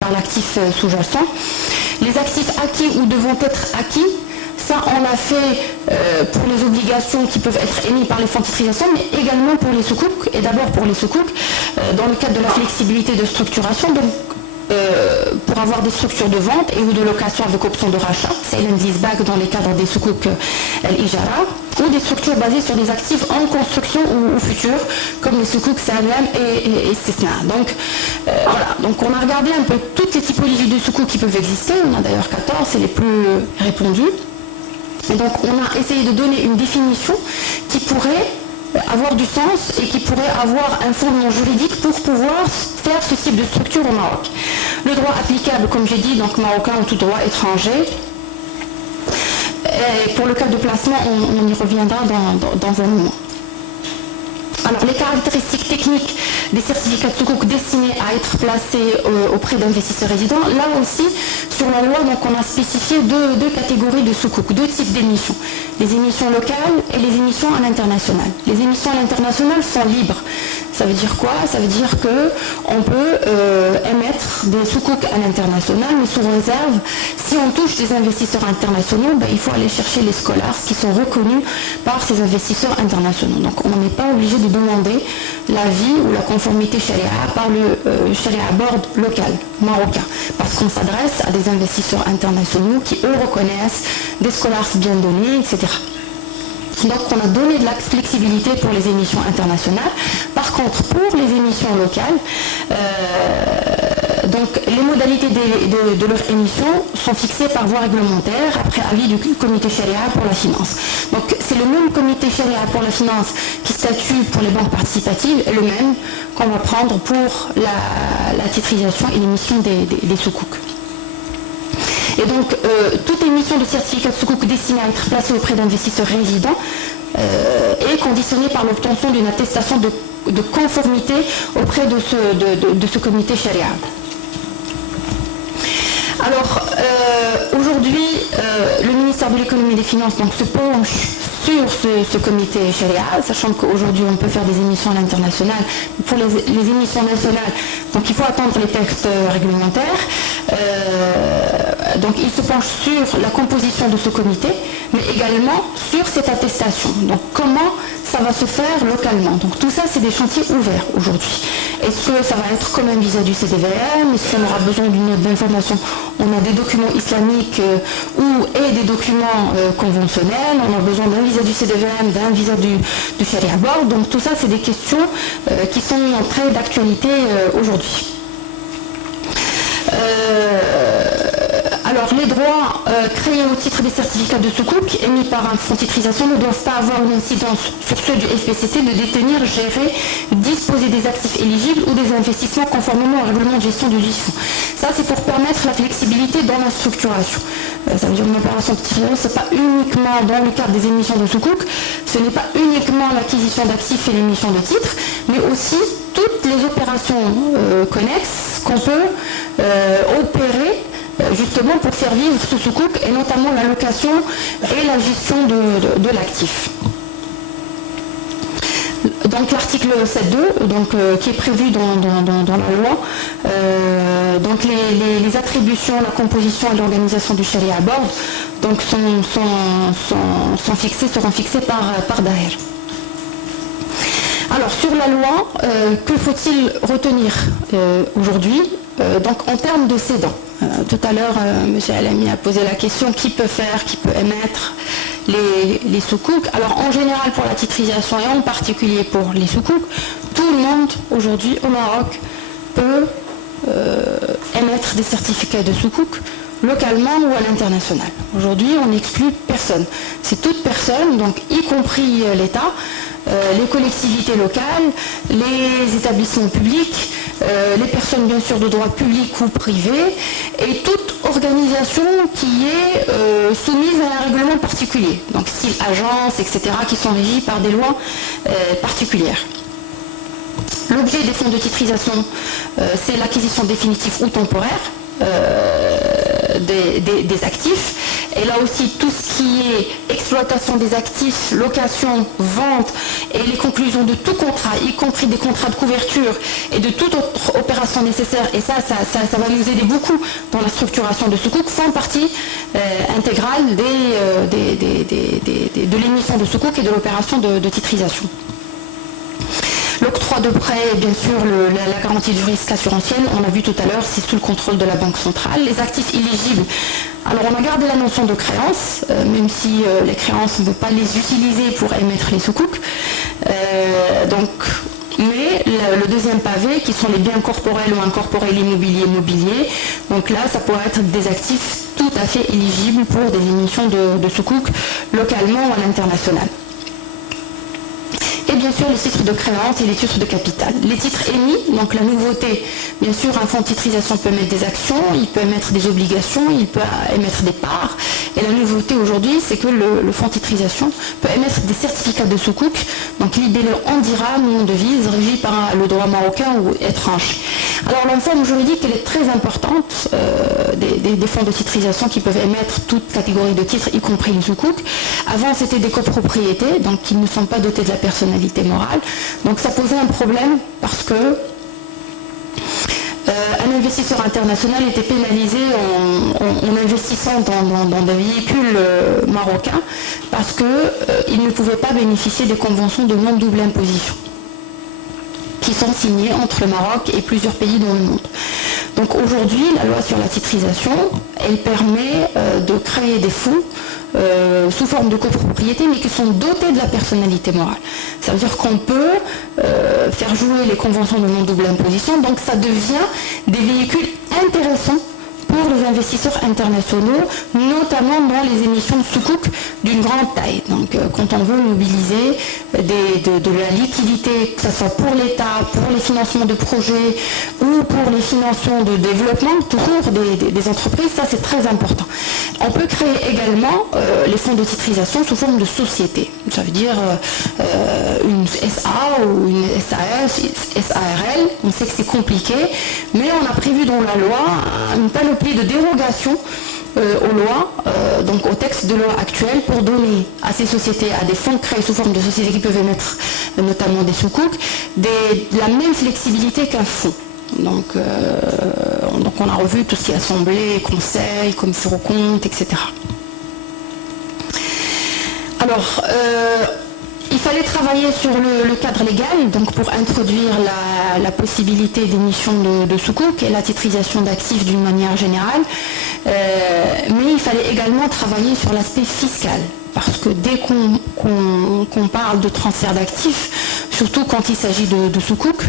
par l'actif sous-jacent. Les actifs acquis ou devant être acquis, ça on l'a fait pour les obligations qui peuvent être émises par les fonds de titrisation, mais également pour les soukouk, et d'abord pour les soukouk, dans le cadre de la flexibilité de structuration, donc pour avoir des structures de vente et ou de location avec option de rachat, c'est l'indisback dans les cadres des soukouk al-ijara, ou des structures basées sur des actifs en construction ou futur, comme les soukouk salam et istisna. Donc voilà, donc on a regardé un peu toutes les typologies de soukouk qui peuvent exister, on a d'ailleurs 14, c'est les plus répandus. Et donc on a essayé de donner une définition qui pourrait avoir du sens et qui pourrait avoir un fondement juridique pour pouvoir faire ce type de structure au Maroc. Le droit applicable, comme j'ai dit, donc marocain ou tout droit étranger. Et pour le cas de placement, on y reviendra dans un moment. Alors, les caractéristiques techniques des certificats de soukouk destinés à être placés auprès d'investisseurs résidents, là aussi, sur la loi, donc, on a spécifié deux catégories de soukouk, deux types d'émissions. Les émissions locales et les émissions à l'international. Les émissions à l'international sont libres. Ça veut dire quoi? Ça veut dire qu'on peut émettre des soukouk à l'international, mais sous réserve, si on touche des investisseurs internationaux, ben, il faut aller chercher les scholars qui sont reconnus par ces investisseurs internationaux. Donc on n'est pas obligé de demander l'avis ou la conformité sharia par le sharia board local, marocain, parce qu'on s'adresse à des investisseurs internationaux qui, eux, reconnaissent des scholars bien donnés, etc. Donc on a donné de la flexibilité pour les émissions internationales. Par contre, pour les émissions locales, donc les modalités de leur émission sont fixées par voie réglementaire après avis du comité sharia pour la finance. Donc c'est le même comité sharia pour la finance qui statue pour les banques participatives et le même qu'on va prendre pour la titrisation et l'émission des soukouk. Et donc, toute émission de certificat de soukouk destinée à être placée auprès d'investisseurs résidents est conditionnée par l'obtention d'une attestation de conformité auprès de ce comité sharia. Alors, aujourd'hui, le ministère de l'économie et des finances donc, se penche sur ce comité sharia, sachant qu'aujourd'hui on peut faire des émissions à l'international. Pour les émissions nationales, donc il faut attendre les textes réglementaires. Donc il se penche sur la composition de ce comité, mais également sur cette attestation. Donc comment ça va se faire localement. Donc tout ça, c'est des chantiers ouverts aujourd'hui. Est-ce que ça va être comme un visa du CDVM? Est-ce qu'on aura besoin d'une note d'information? On a des documents islamiques et des documents conventionnels. On a besoin d'un visa du CDVM, d'un visa du Sharia Board. Donc tout ça, c'est des questions qui sont très d'actualité aujourd'hui. Alors, les droits créés au titre des certificats de soukouk émis par un fonds de titrisation ne doivent pas avoir une incidence sur ceux du FPCT de détenir, gérer, disposer des actifs éligibles ou des investissements conformément au règlement de gestion du fonds. Ça, c'est pour permettre la flexibilité dans la structuration. Ça veut dire une opération de titrisation, ce n'est pas uniquement dans le cadre des émissions de soukouk, ce n'est pas uniquement l'acquisition d'actifs et l'émission de titres, mais aussi toutes les opérations connexes qu'on peut opérer justement pour faire vivre ce soukouk et notamment la location et la gestion de l'actif. Donc l'article 7.2 donc, qui est prévu dans la loi, donc les attributions, la composition et l'organisation du Sharia Board donc seront fixées par Daher. Alors sur la loi, que faut-il retenir aujourd'hui donc en termes de cédants? Tout à l'heure, M. Alami a posé la question qui peut émettre les soukouk. Alors en général pour la titrisation et en particulier pour les soukouk, tout le monde aujourd'hui au Maroc peut émettre des certificats de soukouk localement ou à l'international. Aujourd'hui, on n'exclut personne. C'est toute personne, donc y compris l'État, les collectivités locales, les établissements publics, les personnes bien sûr de droit public ou privé, et toute organisation qui est soumise à un règlement particulier, donc style agence, etc., qui sont régies par des lois particulières. L'objet des fonds de titrisation, c'est l'acquisition définitive ou temporaire des actifs. Et là aussi, tout ce qui est exploitation des actifs, location, vente et les conclusions de tout contrat, y compris des contrats de couverture et de toute autre opération nécessaire, et ça va nous aider beaucoup dans la structuration de Sukuk, font partie intégrale de l'émission de Sukuk et de l'opération de titrisation. L'octroi de prêt, bien sûr, la garantie du risque assurantiel, on l'a vu tout à l'heure, c'est sous le contrôle de la Banque centrale. Les actifs éligibles, alors on a gardé la notion de créances, même si les créances, on ne veut pas les utiliser pour émettre les Sukuk. Mais le deuxième pavé, qui sont les biens corporels ou incorporels immobiliers mobiliers, donc là, ça pourrait être des actifs tout à fait éligibles pour des émissions de Sukuk localement ou à l'international. Et bien sûr, les titres de créance et les titres de capital. Les titres émis, donc la nouveauté, bien sûr, un fonds de titrisation peut émettre des actions, il peut émettre des obligations, il peut émettre des parts. Et la nouveauté aujourd'hui, c'est que le fonds de titrisation peut émettre des certificats de Sukuk, donc libellés en dirham ou en devise, régis par le droit marocain ou étranger. Alors la forme juridique, elle est très importante des fonds de titrisation qui peuvent émettre toute catégorie de titres, y compris le Sukuk. Avant, c'était des copropriétés, donc qui ne sont pas dotés de la personnalité morale. Donc ça posait un problème parce que un investisseur international était pénalisé en investissant dans des véhicules marocains parce qu'il ne pouvait pas bénéficier des conventions de non-double imposition qui sont signées entre le Maroc et plusieurs pays dans le monde. Donc aujourd'hui, la loi sur la titrisation, elle permet de créer des fonds sous forme de copropriété, mais qui sont dotés de la personnalité morale. Ça veut dire qu'on peut faire jouer les conventions de non-double imposition, donc ça devient des véhicules intéressants pour les investisseurs internationaux, notamment dans les émissions de Sukuk d'une grande taille. Donc quand on veut mobiliser de la liquidité, que ce soit pour l'État, pour les financements de projets ou pour les financements de développement, tout court des entreprises, ça c'est très important. On peut créer également les fonds de titrisation sous forme de société. Ça veut dire une SA ou une SAS, SARL. On sait que c'est compliqué, mais on a prévu dans la loi une panoplie de dérogation aux lois, donc au texte de loi actuel, pour donner à ces sociétés, à des fonds créés sous forme de sociétés qui peuvent émettre notamment des Sukuk, la même flexibilité qu'un fonds. Donc on a revu tout ce qui est assemblée, conseil, commission aux comptes, etc. Alors, il fallait travailler sur le cadre légal, donc pour introduire la possibilité d'émission de Sukuk et la titrisation d'actifs d'une manière générale, mais il fallait également travailler sur l'aspect fiscal, parce que dès qu'on parle de transfert d'actifs, surtout quand il s'agit de Sukuk,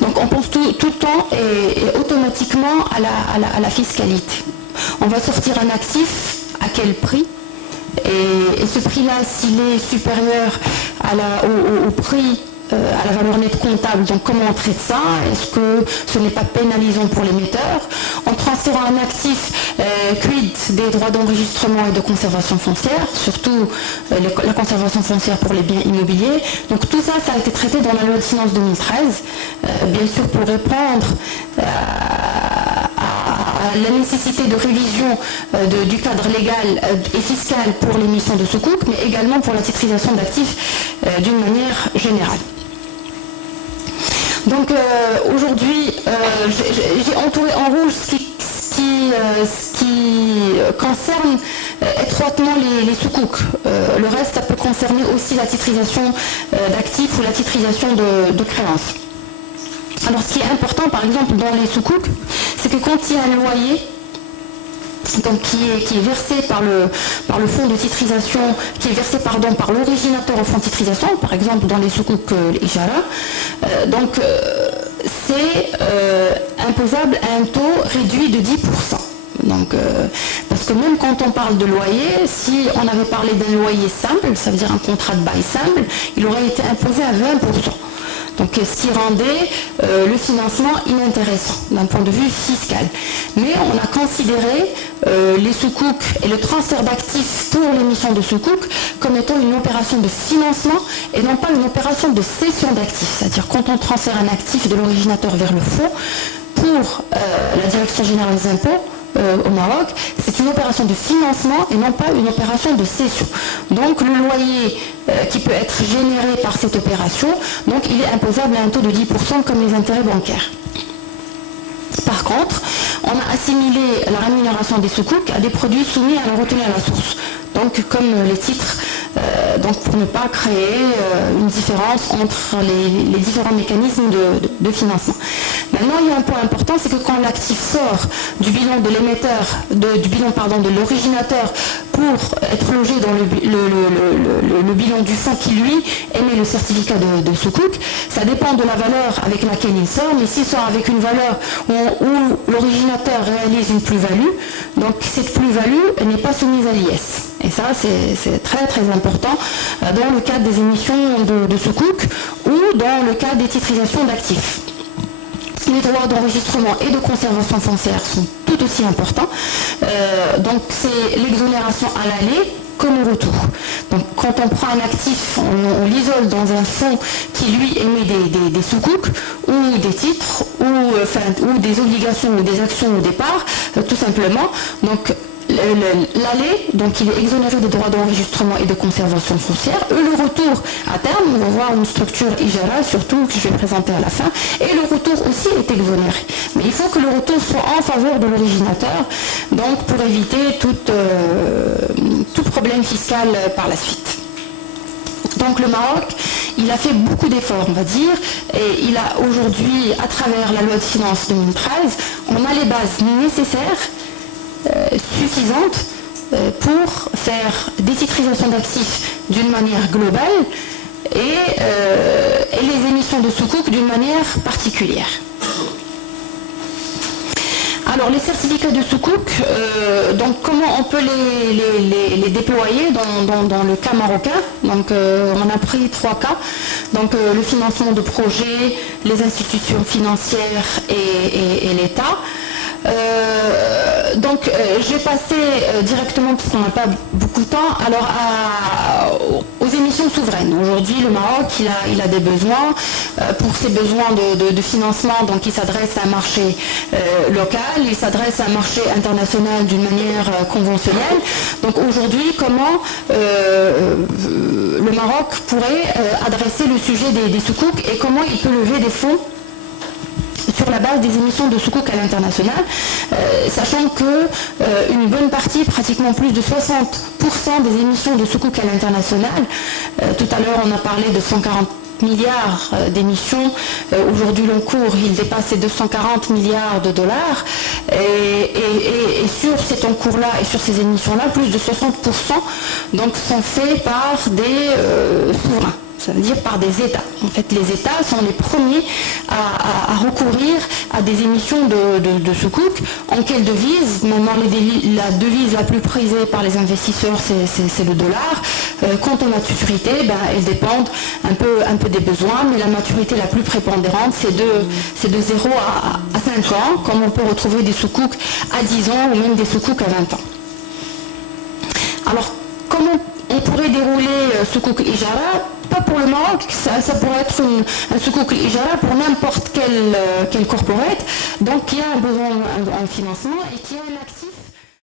donc on pense tout le temps et automatiquement à la fiscalité. On va sortir un actif, à quel prix ? Et ce prix-là, s'il est supérieur au prix, à la valeur nette comptable, donc comment on traite ça? Est-ce que ce n'est pas pénalisant pour l'émetteur? En transférant un actif, quid des droits d'enregistrement et de conservation foncière, surtout la conservation foncière pour les biens immobiliers. Donc tout ça, ça a été traité dans la loi de finances 2013, bien sûr pour répondre à la nécessité de révision du cadre légal et fiscal pour l'émission de Sukuk, mais également pour la titrisation d'actifs d'une manière générale. Donc aujourd'hui, j'ai entouré en rouge ce qui concerne étroitement les Sukuk. Le reste, ça peut concerner aussi la titrisation d'actifs ou la titrisation de créances. Alors ce qui est important par exemple dans les Sukuk, c'est que quand il y a un loyer donc qui est versé par le fonds de titrisation, qui est versé par l'originateur au fonds de titrisation, par exemple dans les Sukuk Ijara, c'est imposable à un taux réduit de 10%. Donc, parce que même quand on parle de loyer, si on avait parlé d'un loyer simple, ça veut dire un contrat de bail simple, il aurait été imposé à 20%. Donc ce qui rendait le financement inintéressant d'un point de vue fiscal. Mais on a considéré les Sukuk et le transfert d'actifs pour l'émission de Sukuk comme étant une opération de financement et non pas une opération de cession d'actifs. C'est-à-dire quand on transfère un actif de l'originateur vers le fonds, pour la Direction générale des impôts au Maroc, c'est une opération de financement et non pas une opération de cession. Donc le loyer qui peut être généré par cette opération, donc il est imposable à un taux de 10% comme les intérêts bancaires. Par contre, on a assimilé la rémunération des soukouks à des produits soumis à la retenue à la source. Donc comme les titres, donc pour ne pas créer une différence entre les différents mécanismes de financement. Maintenant, il y a un point important, c'est que quand l'actif sort du bilan de l'émetteur, de l'originateur pour être logé dans le bilan du fonds qui lui émet le certificat de soukouk, ça dépend de la valeur avec laquelle il sort, mais s'il sort avec une valeur où l'originateur réalise une plus-value, donc cette plus-value n'est pas soumise à l'IS. Et ça, c'est très très important dans le cadre des émissions de soukouk ou dans le cadre des titrisations d'actifs. Les droits d'enregistrement et de conservation foncière sont tout aussi importants. Donc c'est l'exonération à l'aller comme au retour. Donc quand on prend un actif, on l'isole dans un fonds qui lui émet des soukouks ou des titres ou des obligations ou des actions au départ, tout simplement. Donc l'aller, donc il est exonéré des droits d'enregistrement et de conservation foncière. Le retour, à terme, on va voir une structure IJARA, surtout que je vais présenter à la fin, et le retour aussi est exonéré. Mais il faut que le retour soit en faveur de l'originateur, donc pour éviter tout problème fiscal par la suite. Donc le Maroc, il a fait beaucoup d'efforts, on va dire, et il a aujourd'hui, à travers la loi de finances 2013, on a les bases nécessaires suffisante pour faire des titrisations d'actifs d'une manière globale et les émissions de soukouk d'une manière particulière. Alors les certificats de soukouk, donc comment on peut les déployer dans le cas marocain. Donc on a pris 3 cas, donc le financement de projets, les institutions financières et l'État. Donc je vais passer directement, parce qu'on n'a pas beaucoup de temps, alors aux émissions souveraines. Aujourd'hui le Maroc il a des besoins, pour ses besoins de financement, donc il s'adresse à un marché local, il s'adresse à un marché international d'une manière conventionnelle. Donc aujourd'hui comment le Maroc pourrait adresser le sujet des soukouks et comment il peut lever des fonds sur la base des émissions de soukouk à l'international, sachant que une bonne partie, pratiquement plus de 60% des émissions de soukouk à l'international, tout à l'heure on a parlé de 140 milliards d'émissions, aujourd'hui l'encours il dépasse les 240 milliards de dollars, et sur cet encours-là et sur ces émissions-là, plus de 60% donc sont faits par des souverains. Ça veut dire par des États. En fait, les États sont les premiers à recourir à des émissions de soukouk. En quelle devise? Maintenant, la devise la plus prisée par les investisseurs, c'est le dollar. Quant aux maturités, elles dépendent un peu des besoins, mais la maturité la plus prépondérante, c'est de 0 à 5 ans, comme on peut retrouver des soukouks à 10 ans ou même des soukouks à 20 ans. Alors, comment on pourrait dérouler soukouk IJARA? Pas pour le Maroc, ça pourrait être un soukouk IJARA pour n'importe quel corporate, donc qui a un besoin en financement et qui a un